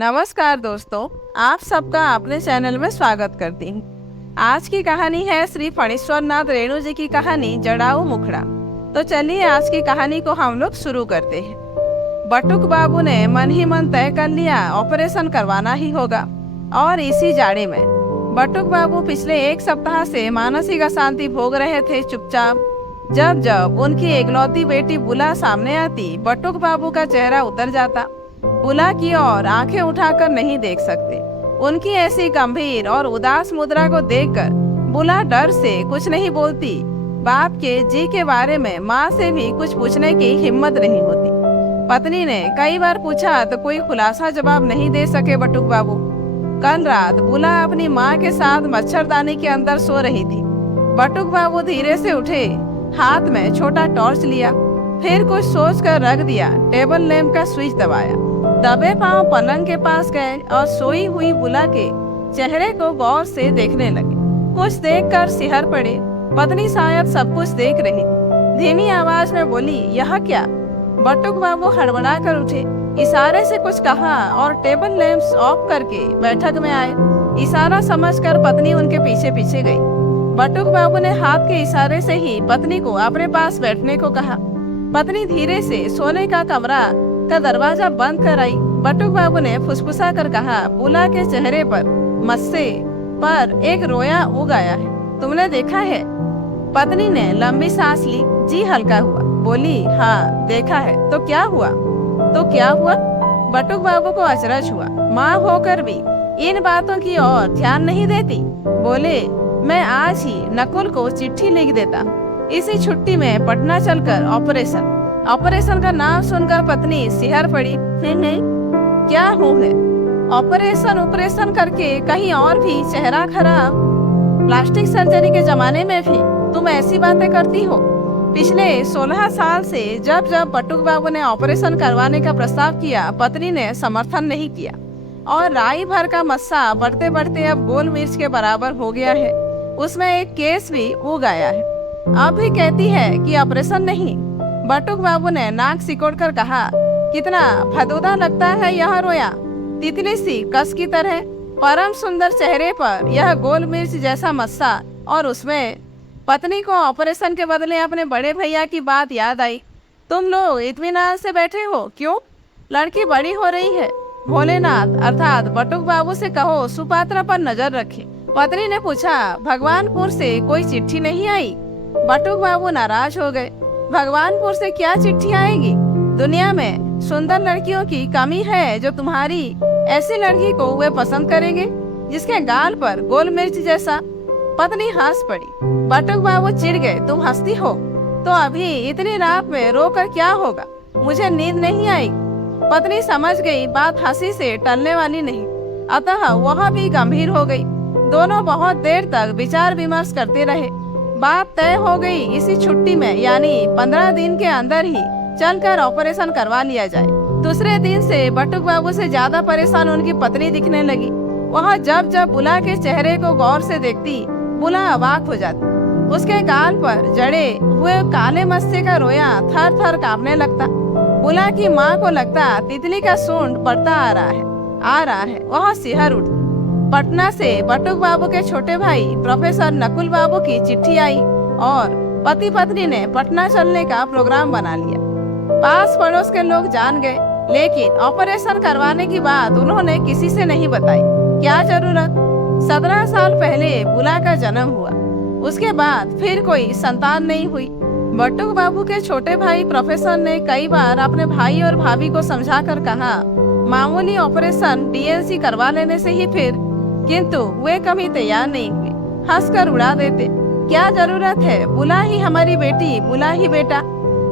नमस्कार दोस्तों, आप सबका अपने चैनल में स्वागत करती हूँ। आज की कहानी है श्री फणीश्वर नाथ रेणु जी की कहानी जड़ाऊ मुखड़ा। तो चलिए आज की कहानी को हम लोग शुरू करते हैं। बटुक बाबू ने मन ही मन तय कर लिया ऑपरेशन करवाना ही होगा, और इसी जाड़े में बटुक बाबू पिछले एक सप्ताह से मानसिक अशांति भोग रहे थे चुपचाप। जब जब उनकी एकलौती बेटी बुला सामने आती, बटुक बाबू का चेहरा उतर जाता। बुला की ओर आंखें उठाकर नहीं देख सकते। उनकी ऐसी गंभीर और उदास मुद्रा को देखकर बुला डर से कुछ नहीं बोलती। बाप के जी के बारे में माँ से भी कुछ पूछने की हिम्मत नहीं होती। पत्नी ने कई बार पूछा तो कोई खुलासा जवाब नहीं दे सके बटुक बाबू। कल रात बुला अपनी माँ के साथ मच्छरदानी के अंदर सो रही थी। बटुक बाबू धीरे से उठे, हाथ में छोटा टॉर्च लिया, फिर कुछ सोचकर रख दिया। टेबल लैंप का स्विच दबाया, दबे पांव पलंग के पास गए और सोई हुई बुला के चेहरे को गौर से देखने लगे। कुछ देखकर सिहर पड़े। पत्नी शायद सब कुछ देख रही थी। धीमी आवाज में बोली, यह क्या? बटुक बाबू हड़बड़ा कर उठे, इशारे से कुछ कहा और टेबल लैंप्स ऑफ करके बैठक में आए। इशारा समझकर पत्नी उनके पीछे पीछे गई। बटुक बाबू ने हाथ के इशारे से ही पत्नी को अपने पास बैठने को कहा। पत्नी धीरे से सोने का कमरा का दरवाजा बंद कर आई। बटुक बाबू ने फुसफुसा कर कहा, बुला के चेहरे पर मस्से पर एक रोया उग आया है, तुमने देखा है? पत्नी ने लंबी सांस ली, जी हल्का हुआ। बोली, हाँ देखा है। तो क्या हुआ? बटुक बाबू को अचरज हुआ। माँ होकर भी इन बातों की ओर ध्यान नहीं देती। बोले, मैं आज ही नकुल को चिट्ठी लिख देता, इसी छुट्टी में पटना चलकर ऑपरेशन का नाम सुनकर पत्नी सिहर पड़ी। नहीं, क्या हूँ है? ऑपरेशन करके कहीं और भी चेहरा खराब। प्लास्टिक सर्जरी के जमाने में भी तुम ऐसी बातें करती हो? पिछले 16 साल से जब जब बटुक बाबू ने ऑपरेशन करवाने का प्रस्ताव किया, पत्नी ने समर्थन नहीं किया, और राई भर का मस्सा बढ़ते बढ़ते अब गोल मिर्च के बराबर हो गया है। उसमें एक केस भी उग आया है। अब भी कहती है कि ऑपरेशन नहीं। बटुक बाबू ने नाक सिकोड़कर कहा, कितना फदूदा लगता है यह रोया, तितली सी कस की तरह। परम सुंदर चेहरे पर यह गोल मिर्च जैसा मस्सा, और उसमें पत्नी को ऑपरेशन के बदले अपने बड़े भैया की बात याद आई। तुम लोग इत्मीनान से बैठे हो क्यों? लड़की बड़ी हो रही है। भोलेनाथ अर्थात बटुक बाबू से कहो सुपात्रा पर नजर रखे। पत्नी ने पूछा, भगवानपुर से कोई चिट्ठी नहीं आई? बटुक बाबू नाराज हो गए। भगवानपुर से क्या चिट्ठी आएगी? दुनिया में सुंदर लड़कियों की कमी है जो तुम्हारी ऐसी लड़की को वे पसंद करेंगे जिसके गाल पर गोल मिर्च जैसा। पत्नी हंस पड़ी। बटुक बाबू चिढ़ गए, तुम हंसती हो तो अभी इतनी रात में रोकर क्या होगा? मुझे नींद नहीं आई। पत्नी समझ गई बात हंसी से टलने वाली नहीं, अतः वह भी गंभीर हो गई। दोनों बहुत देर तक विचार विमर्श करते रहे। बात तय हो गई, इसी छुट्टी में यानी 15 दिन के अंदर ही चलकर ऑपरेशन करवा लिया जाए। दूसरे दिन से बटुक बाबू से ज्यादा परेशान उनकी पत्नी दिखने लगी। वह जब जब बुला के चेहरे को गौर से देखती, बुला अवाक हो जाती। उसके गाल पर जड़े हुए काले मस्से का रोया थर थर कांपने लगता। बुला की माँ को लगता तितली का सूंड बढ़ता आ रहा है। वह सिहर उठी। पटना से बटुक बाबू के छोटे भाई प्रोफेसर नकुल बाबू की चिट्ठी आई और पति पत्नी ने पटना चलने का प्रोग्राम बना लिया। पास पड़ोस के लोग जान गए, लेकिन ऑपरेशन करवाने की बात उन्होंने किसी से नहीं बताई। क्या जरूरत? 17 साल पहले बुला का जन्म हुआ, उसके बाद फिर कोई संतान नहीं हुई। बटुक बाबू के छोटे भाई प्रोफेसर ने कई बार अपने भाई और भाभी को समझाकर कहा, मामूली ऑपरेशन डीएनसी करवा लेने से ही फिर, किंतु वे कभी तैयार नहीं हुए। हंसकर उड़ा देते, क्या जरूरत है? बुला ही हमारी बेटी, बुला ही बेटा।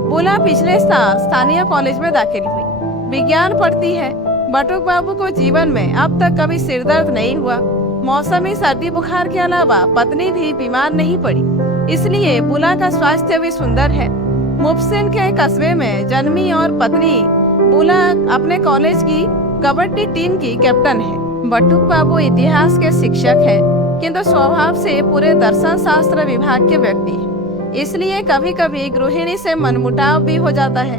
बुला पिछले साल स्थानीय कॉलेज में दाखिल हुई, विज्ञान पढ़ती है। बटुक बाबू को जीवन में अब तक कभी सिरदर्द नहीं हुआ। मौसमी सर्दी बुखार के अलावा पत्नी भी बीमार नहीं पड़ी, इसलिए बुला का स्वास्थ्य भी सुंदर है। मुफसिन के कस्बे में जन्मी और पत्नी बुला अपने कॉलेज की कबड्डी टीम की कैप्टन है। बटुक बाबू इतिहास के शिक्षक हैं, किंतु स्वभाव से पूरे दर्शन शास्त्र विभाग के व्यक्ति हैं। इसलिए कभी कभी गृहिणी से मनमुटाव भी हो जाता है।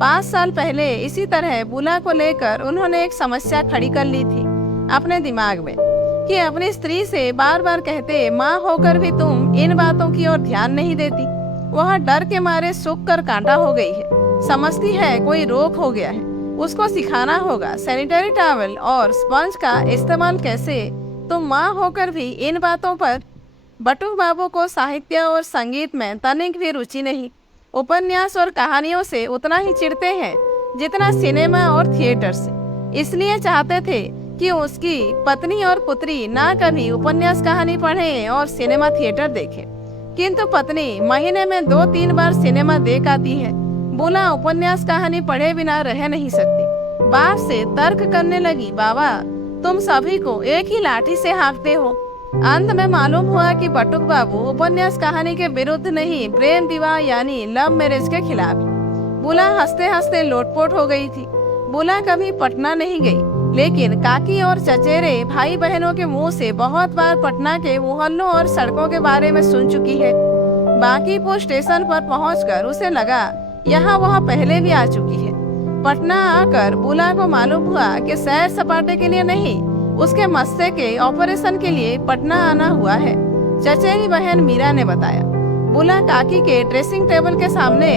5 साल पहले इसी तरह बुला को लेकर उन्होंने एक समस्या खड़ी कर ली थी अपने दिमाग में कि अपनी स्त्री से बार बार कहते माँ होकर भी तुम इन बातों की ओर ध्यान नहीं देती। वह डर के मारे सूख कर कांटा हो गई है। समझती है कोई रोग हो गया है। उसको सिखाना होगा सैनिटरी टॉवल और स्पंज का इस्तेमाल कैसे। तुम माँ होकर भी इन बातों पर। बटुक बाबू को साहित्य और संगीत में तनिक भी रुचि नहीं। उपन्यास और कहानियों से उतना ही चिढ़ते हैं जितना सिनेमा और थिएटर से। इसलिए चाहते थे कि उसकी पत्नी और पुत्री ना कभी उपन्यास कहानी पढ़ें और सिनेमा थिएटर देखें, किंतु पत्नी महीने में 2-3 बार सिनेमा देख आती है। बुला उपन्यास कहानी पढ़े बिना रह नहीं सकती। बाप से तर्क करने लगी, बाबा तुम सभी को एक ही लाठी से हाँकते हो। अंत में मालूम हुआ कि बटुक बाबू उपन्यास कहानी के विरुद्ध नहीं, प्रेम विवाह यानी लव मैरिज के खिलाफ। बुला हंसते हंसते लोटपोट हो गई थी। बुला कभी पटना नहीं गई, लेकिन काकी और चचेरे भाई बहनों के मुंह से बहुत बार पटना के मोहल्लों और सड़कों के बारे में सुन चुकी है। बांकीपुर स्टेशन पर पहुंचकर उसे लगा यहाँ वह पहले भी आ चुकी है। पटना आकर बुला को मालूम हुआ कि सैर सपाटे के लिए नहीं, उसके मस्से के ऑपरेशन के लिए पटना आना हुआ है। चचेरी बहन मीरा ने बताया। बुला काकी के ड्रेसिंग टेबल के सामने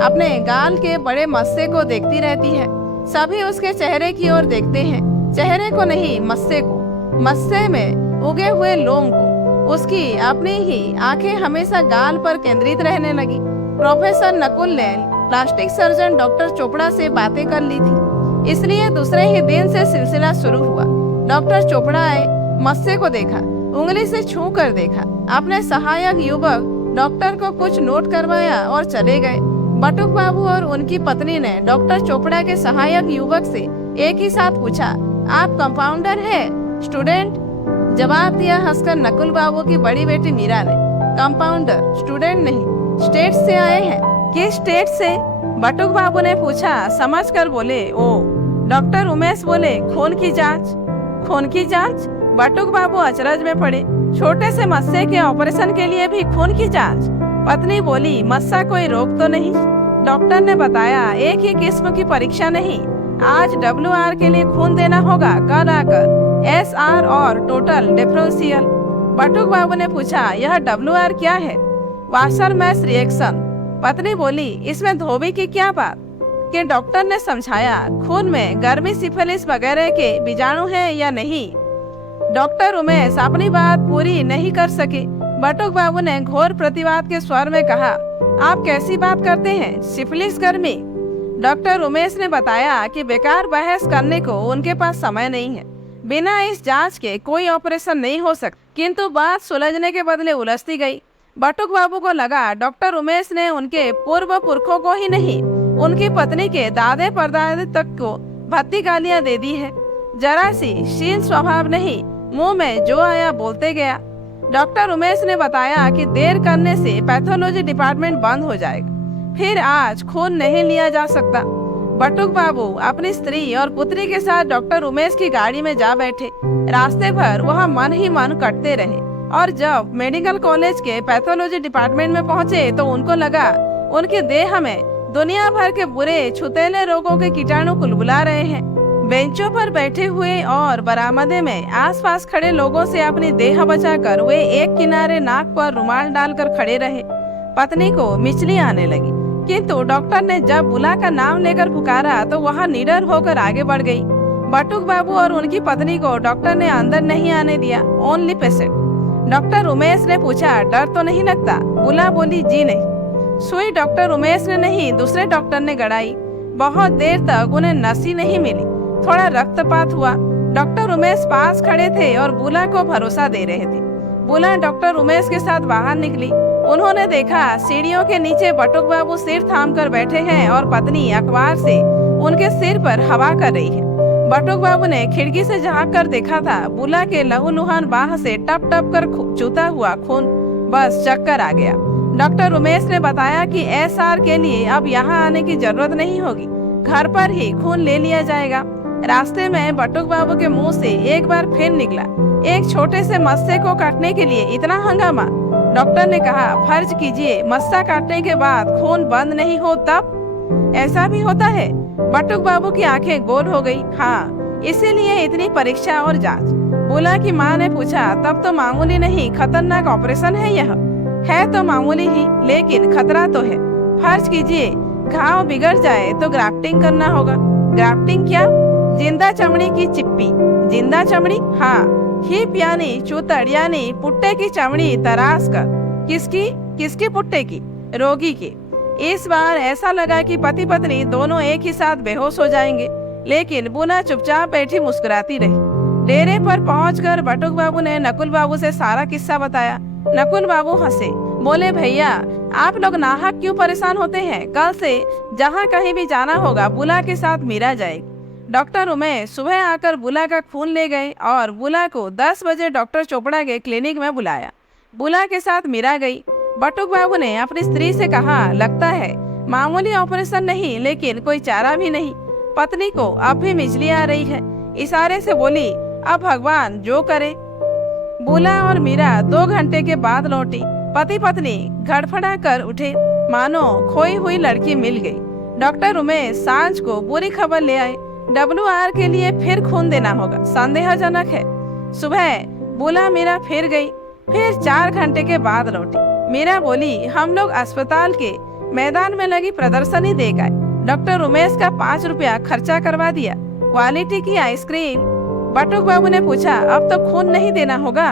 अपने गाल के बड़े मस्से को देखती रहती है। सभी उसके चेहरे की ओर देखते हैं, चेहरे को नहीं मस्से को, मस्से में उगे हुए लोम को। उसकी अपनी ही आंखें हमेशा गाल पर केंद्रित रहने लगी। प्रोफेसर नकुल ने प्लास्टिक सर्जन डॉक्टर चोपड़ा से बातें कर ली थी, इसलिए दूसरे ही दिन से सिलसिला शुरू हुआ। डॉक्टर चोपड़ा आए, मस्से को देखा, उंगली से छू कर देखा। अपने सहायक युवक डॉक्टर को कुछ नोट करवाया और चले गए। बटुक बाबू और उनकी पत्नी ने डॉक्टर चोपड़ा के सहायक युवक से एक ही साथ पूछा, आप कंपाउंडर है स्टूडेंट? जवाब दिया हंसकर नकुल बाबू की बड़ी बेटी मीरा ने, कंपाउंडर स्टूडेंट नहीं, स्टेट से आए हैं। किस स्टेट से? बटुक बाबू ने पूछा। समझ कर बोले, ओ। डॉक्टर उमेश बोले, खून की जांच। खून की जांच? बटुक बाबू अचरज में पड़े। छोटे से मस्से के ऑपरेशन के लिए भी खून की जांच? पत्नी बोली, मस्सा कोई रोग तो नहीं? डॉक्टर ने बताया, एक ही किस्म की परीक्षा नहीं, आज WR के लिए खून देना होगा, कल आकर SR और टोटल डिफरेंशियल। बटुक बाबू ने पूछा, यह WR क्या है? वाशर मैश रिएक्शन। पत्नी बोली, इसमें धोबी की क्या बात? कि डॉक्टर ने समझाया, खून में गर्मी सिफिलिस वगैरह के बीजाणु है या नहीं। डॉक्टर उमेश अपनी बात पूरी नहीं कर सके। बटुक बाबू ने घोर प्रतिवाद के स्वर में कहा, आप कैसी बात करते हैं, सिफिलिस गर्मी? डॉक्टर उमेश ने बताया कि बेकार बहस करने को उनके पास समय नहीं है, बिना इस जांच के कोई ऑपरेशन नहीं हो सकता। किंतु बात सुलझने के बदले उलझती गई। बटुक बाबू को लगा डॉक्टर उमेश ने उनके पूर्व पुरखों को ही नहीं, उनकी पत्नी के दादे परदादे तक को भत्ती गालियां दे दी है। जरा सी शील स्वभाव नहीं, मुंह में जो आया बोलते गया। डॉक्टर उमेश ने बताया कि देर करने से पैथोलॉजी डिपार्टमेंट बंद हो जाएगा, फिर आज खून नहीं लिया जा सकता। बटुक बाबू अपनी स्त्री और पुत्री के साथ डॉक्टर उमेश की गाड़ी में जा बैठे। रास्ते भर वह मन ही मन कटते रहे और जब मेडिकल कॉलेज के पैथोलॉजी डिपार्टमेंट में पहुंचे तो उनको लगा उनके देह में दुनिया भर के बुरे छुतेले रोगों के कीटाणु कुलबुला रहे हैं। बेंचों पर बैठे हुए और बरामदे में आसपास खड़े लोगों से अपनी देह बचाकर वे एक किनारे नाक पर रुमाल डालकर खड़े रहे। पत्नी को मिचली आने लगी, किंतु डॉक्टर ने जब बुला का नाम लेकर पुकारा तो वह निडर होकर आगे बढ़ गई। बटुक बाबू और उनकी पत्नी को डॉक्टर ने अंदर नहीं आने दिया, ओनली पेशेंट। डॉक्टर उमेश ने पूछा, डर तो नहीं लगता? बुला बोली, जी नहीं। सुई डॉक्टर उमेश ने नहीं, दूसरे डॉक्टर ने गड़ाई। बहुत देर तक उन्हें नसी नहीं मिली, थोड़ा रक्तपात हुआ। डॉक्टर उमेश पास खड़े थे और बुला को भरोसा दे रहे थे। बुला डॉक्टर उमेश के साथ बाहर निकली। उन्होंने देखा सीढ़ियों के नीचे बटुक बाबू सिर थाम कर बैठे हैं और पत्नी अखबार से उनके सिर पर हवा कर रही है। बटुक बाबू ने खिड़की से झांक कर देखा था, बुला के लहूलुहान बाह से टप टप कर चूता हुआ खून। बस चक्कर आ गया। डॉक्टर उमेश ने बताया कि SR के लिए अब यहाँ आने की जरूरत नहीं होगी, घर पर ही खून ले लिया जाएगा। रास्ते में बटुक बाबू के मुंह से एक बार फिर निकला, एक छोटे से मस्से को काटने के लिए इतना हंगामा। डॉक्टर ने कहा, फर्ज कीजिए मस्सा काटने के बाद खून बंद नहीं हो तब। ऐसा भी होता है? बटुक बाबू की आंखें गोल हो गई। हाँ, इसीलिए इतनी परीक्षा और जांच। बुला की माँ ने पूछा, तब तो मामूली नहीं खतरनाक ऑपरेशन है यह। है तो मामूली ही, लेकिन खतरा तो है। फर्ज कीजिए घाव बिगड़ जाए तो ग्राफ्टिंग करना होगा। ग्राफ्टिंग क्या? जिंदा चमड़ी की चिप्पी। जिंदा चमड़ी? हाँ, हिप यानी चूतड़ यानी पुट्टे की चमड़ी तराश कर। किसकी? किसकी पुट्टे की? रोगी की। इस बार ऐसा लगा कि पति पत्नी दोनों एक ही साथ बेहोश हो जाएंगे, लेकिन बुना चुपचाप बैठी मुस्कुराती रही। डेरे पर पहुंचकर बटुक बाबू ने नकुल बाबू से सारा किस्सा बताया। नकुल बाबू हंसे, बोले, भैया आप लोग नाहक क्यों परेशान होते हैं? कल से जहाँ कहीं भी जाना होगा बुला के साथ मीरा जाएगी। डॉक्टर उमेश सुबह आकर बुला का खून ले गए और बुला को 10 बजे डॉक्टर चोपड़ा के क्लिनिक में बुलाया। बुला के साथ मीरा गई। बटुक बाबू ने अपनी स्त्री से कहा, लगता है मामूली ऑपरेशन नहीं, लेकिन कोई चारा भी नहीं। पत्नी को अब भी मिचली आ रही है। इशारे से बोली, अब भगवान जो करे। बुला और मीरा 2 घंटे के बाद लौटी। पति पत्नी गड़फड़ा कर उठे, मानो खोई हुई लड़की मिल गई। डॉक्टर उमेश सांझ को बुरी खबर ले आए। WR के लिए फिर खून देना होगा, संदेहजनक है। सुबह बुला मीरा फिर गई, फिर 4 घंटे के बाद लौटी। मीरा बोली, हम लोग अस्पताल के मैदान में लगी प्रदर्शनी देख आए। डॉक्टर उमेश का 5 रुपया खर्चा करवा दिया। क्वालिटी की आइसक्रीम। बटुक बाबू ने पूछा, अब तो खून नहीं देना होगा?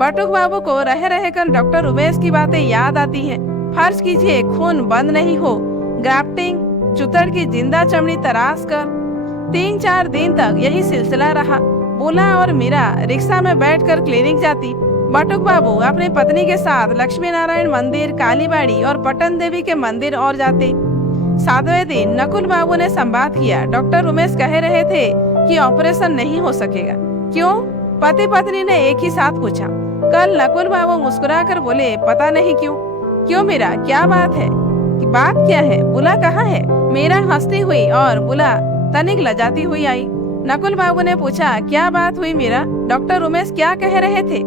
बटुक बाबू को रह रहकर डॉक्टर उमेश की बातें याद आती हैं। फर्ज कीजिए खून बंद नहीं हो, ग्राफ्टिंग, चुतड़ की जिंदा चमड़ी तराश कर। 3-4 दिन तक यही सिलसिला रहा। बुला और मीरा रिक्शा में बैठकर क्लिनिक जाती। बटुक बाबू अपनी पत्नी के साथ लक्ष्मी नारायण मंदिर, कालीबाड़ी और पटन देवी के मंदिर और जाते। 7वें दिन नकुल बाबू ने संवाद किया। डॉक्टर उमेश कह रहे थे कि ऑपरेशन नहीं हो सकेगा। क्यों? पति पत्नी ने एक ही साथ पूछा। कल नकुल बाबू मुस्कुराकर बोले, पता नहीं क्यों। क्यों मीरा, क्या बात है? बात क्या है? बुला कहाँ है? मीरा हंसती हुई और बुला तनिक लजाती हुई आई। नकुल बाबू ने पूछा, क्या बात हुई मीरा? डॉक्टर उमेश क्या कह रहे थे?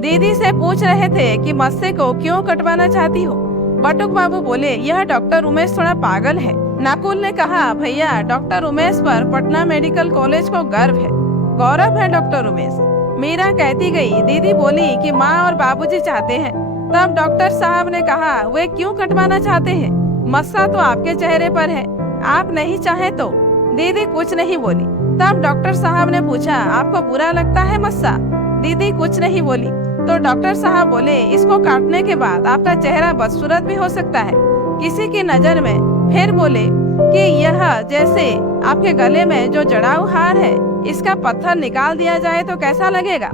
दीदी से पूछ रहे थे कि मस्से को क्यों कटवाना चाहती हो। बटुक बाबू बोले, यह डॉक्टर उमेश थोड़ा पागल है। नकुल ने कहा, भैया डॉक्टर उमेश पर पटना मेडिकल कॉलेज को गर्व है, गौरव है डॉक्टर उमेश। मीरा कहती गई। दीदी बोली कि माँ और बाबूजी चाहते हैं। तब डॉक्टर साहब ने कहा, वे क्यों कटवाना चाहते हैं? मस्सा तो आपके चेहरे पर है, आप नहीं चाहे तो। दीदी कुछ नहीं बोली। तब डॉक्टर साहब ने पूछा, आपको बुरा लगता है मस्सा? दीदी कुछ नहीं बोली। तो डॉक्टर साहब बोले, इसको काटने के बाद आपका चेहरा बदसूरत भी हो सकता है किसी की नजर में। फिर बोले कि यह जैसे आपके गले में जो जड़ाऊ हार है, इसका पत्थर निकाल दिया जाए तो कैसा लगेगा?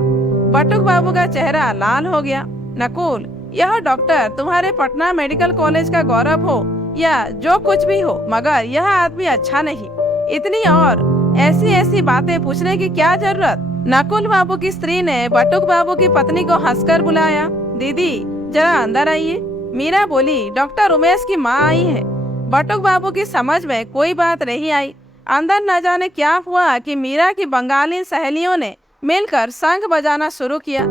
बटुक बाबू का चेहरा लाल हो गया। नकुल, यह डॉक्टर तुम्हारे पटना मेडिकल कॉलेज का गौरव हो या जो कुछ भी हो, मगर यह आदमी अच्छा नहीं। इतनी और ऐसी ऐसी बातें पूछने की क्या जरूरत? नकुल बाबू की स्त्री ने बटुक बाबू की पत्नी को हंसकर बुलाया। दीदी जरा अंदर आइए। मीरा बोली, डॉक्टर उमेश की माँ आई है। बटुक बाबू की समझ में कोई बात नहीं आई। अंदर न जाने क्या हुआ कि मीरा की बंगाली सहेलियों ने मिलकर शंख बजाना शुरू किया।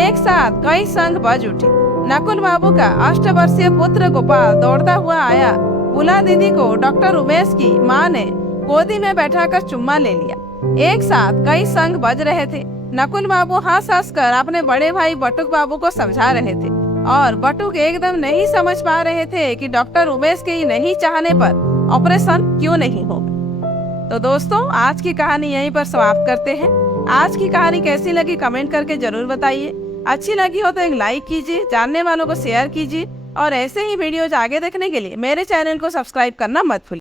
एक साथ कई शंख बज उठे। नकुल बाबू का 8 वर्षीय पुत्र गोपाल दौड़ता हुआ आया। बुला दीदी को डॉक्टर उमेश की माँ ने गोदी में बैठाकर चुम्मा ले लिया। एक साथ कई शंख बज रहे थे। नकुल बाबू हंस हंस कर अपने बड़े भाई बटुक बाबू को समझा रहे थे और बटुक एकदम नहीं समझ पा रहे थे कि डॉक्टर उमेश के नहीं चाहने पर ऑपरेशन क्यों नहीं होगा। तो दोस्तों, आज की कहानी यहीं पर समाप्त करते हैं। आज की कहानी कैसी लगी कमेंट करके जरूर बताइए। अच्छी लगी हो तो एक लाइक कीजिए, जानने वालों को शेयर कीजिए और ऐसे ही वीडियोज आगे देखने के लिए मेरे चैनल को सब्सक्राइब करना मत भूलिए।